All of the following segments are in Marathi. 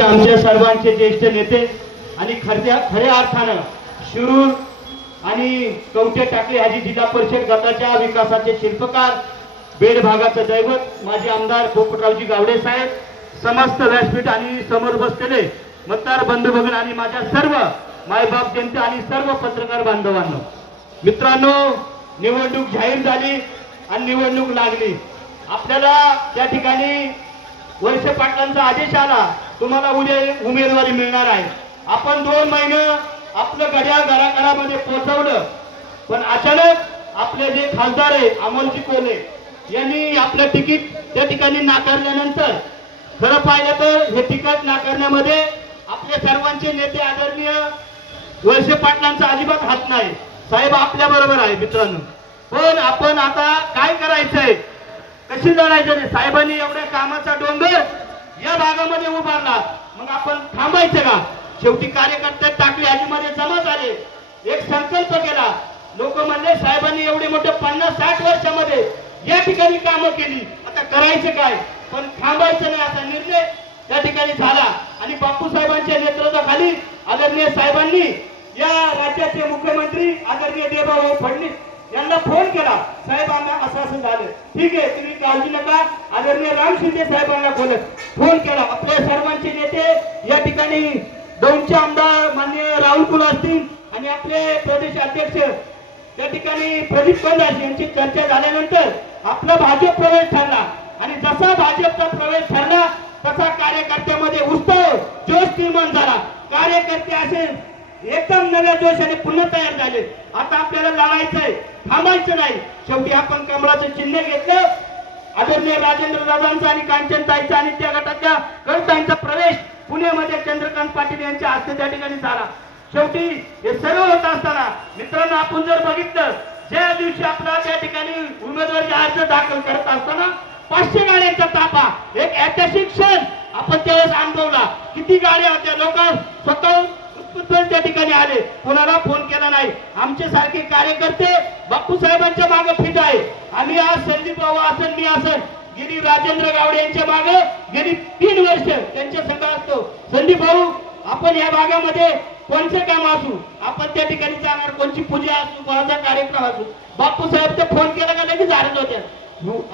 आमच्या सर्वांचे ज्येष्ठ नेते आणि खऱ्या अर्थानं शिरूर आणि कवठे टाकळी हाजी जिल्हा परिषद गटाच्या विकासाचे शिल्पकार, बेड भागाचं दैवत माजी आमदार पोपटरावजी गावडे साहेब, समस्त व्यासपीठ आणि समोर बसलेले मतदार बंधू भगिनी आणि माझ्या सर्व मायबाप जनते आणि सर्व पत्रकार बांधवांनो, मित्रांनो, निवडणूक जाहीर झाली आणि निवडणूक लागली. आपल्याला त्या ठिकाणी वळसे पाटलांचा आदेश आला, तुम्हाला उद्या उमेदवारी मिळणार आहे. आपण 2 महिने आपलं घड्याळ घराघरामध्ये पोहोचवलं, पण अचानक आपले जे खासदार आहे अमोलजी कोल्हे यांनी आपलं तिकीट त्या ठिकाणी नाकारल्यानंतर खरं पाहिलं तर हे तिकीट नाकारण्यामध्ये आपल्या सर्वांचे नेते आदरणीय वळसे पाटलांचा अजिबात हात नाही. साहेब आपल्या बरोबर आहे मित्रांनो, पण आपण आता काय करायचंय, कशी लढायचं रे? साहेबांनी एवढ्या कामाचा डोंगर या भागामध्ये उभारला, मग आपण थांबायचं का? शेवटी कार्यकर्ते टाकले हाजीमध्ये जमा झाले, एक संकल्प केला. लोक म्हणले साहेबांनी एवढे मोठे 50-60 वर्षामध्ये या ठिकाणी कामं केली, आता करायचं काय? पण थांबायचं नाही असा निर्णय त्या ठिकाणी झाला. आणि बापू साहेबांच्या नेतृत्वाखाली आदरणीय साहेबांनी या राज्याचे मुख्यमंत्री आदरणीय देवभाऊ फडणवीस यांना फोन केला, साहेबांना असं असं झालं, ठीक आहे तुम्ही काळजी नका. आदरणीय राम शिंदे साहेबांना फोन केला. आपल्या सर्वांचे नेते या ठिकाणी दौंडचे आमदार माननीय राहुल कुल असतील आणि आपले प्रदेश अध्यक्ष त्या ठिकाणी प्रदीप कंदास यांची चर्चा झाल्यानंतर आपला भाजप प्रवेश ठरला. आणि जसा भाजपचा प्रवेश ठरला तसा कार्यकर्त्यामध्ये उत्साह जोश निर्माण झाला. कार्यकर्ते असे एकदम नव्या जोशाने पुन्हा तयार झाले. आता आपल्याला लढायचंय, थांबायचं नाही. शेवटी आपण कमळाचं चिन्ह घेतलं. आदरणीय राजेंद्र दादांचा आणि कांचनताईचा आणि त्या गटाच्या कळताईंचा प्रवेश पुण्यामध्ये चंद्रकांत पाटील यांच्या हस्ते त्या ठिकाणी झाला. शेवटी हे सर्व होत असताना मित्रांनो, आपण जर बघितलं, ज्या दिवशी आपला त्या ठिकाणी उमेदवारी अर्ज दाखल करत असताना 500 गाड्यांचा ताफा, एक ऐतिहासिक क्षण आपण त्यावेळेस अनुभवला. किती गाड्या होत्या, लोक स्वतः त्या ठिकाणी आले, कोणाला फोन केला नाही. आमचे सारखे कार्यकर्ते बापू साहेबांच्या मागे फिट आहे. आम्ही आज संदीप भाऊ असन, मी असन, गेली राजेंद्र गावडे यांच्या मागे गेली 3 वर्ष त्यांच्या संघ असतो. संदीप भाऊ, आपण या भागामध्ये कोणते काम असू आपण त्या ठिकाणी जाणार, कोणची पूजा असू, कोणाचा कार्यक्रम असू, बापू साहेब तर फोन केला का लगेच हरत होत्या.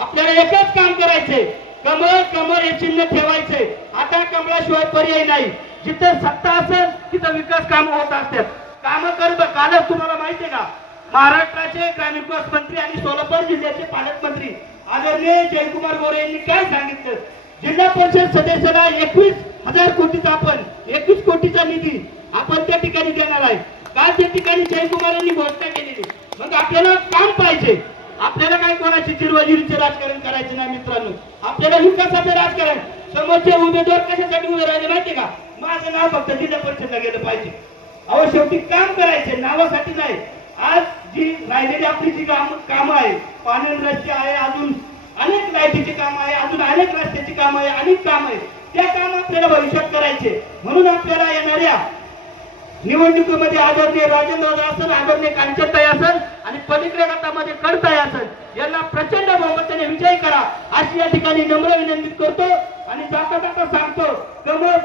आपल्याला एकच काम करायचंय, कमळ कमळ हे चिन्ह ठेवायचंय. आता कमळाशिवाय पर्याय नाही. जिथे सत्ता असेल तिथं विकास काम होत असतात. काम कर. कालच तुम्हाला माहितीये का, महाराष्ट्राचे ग्रामविकास मंत्री आणि सोलापूर जिल्ह्याचे पालकमंत्री आदरणीय जयकुमार गोरे यांनी काय सांगितलं, जिल्हा परिषद सदस्याला 21,000 कोटीचा आपण 21 कोटीचा निधी आपण त्या ठिकाणी देणार आहे. काल त्या ठिकाणी जयकुमार यांनी घोषणा केलेली. मग आपल्याला काम पाहिजे. आपल्याला काय कोणाची चिरवाजिरीचे राजकारण करायचं नाही मित्रांनो, आपल्याला विकासाचं राजकारण. समोरचे उमेदवार कशासाठी उभे राहिले माहितीये का? माझं नाव फक्त जिल्हा परिषदला गेलं पाहिजे. अहो शेवटी काम करायचे, नावासाठी नाही. आज जी राहिलेली आपली जी कामं आहे, पाणी रस्ते आहे, अजून अनेक लाईटीची कामं आहे, अजून अनेक रस्त्याची कामं आहे, अनेक काम आहे, त्या काम आपल्याला भविष्यात करायचे. म्हणून आपल्याला येणाऱ्या निवडणुकीमध्ये आदरणीय राजेंद्र असेल, आदरणीय कांचनताई असेल आणि पलीकडे गटामध्ये कळताई असेल, यांना प्रचंड बहुमताने विजयी करा अशी या ठिकाणी नम्र विनंती करतो. आणि जाता जाता सांगतो, कमळ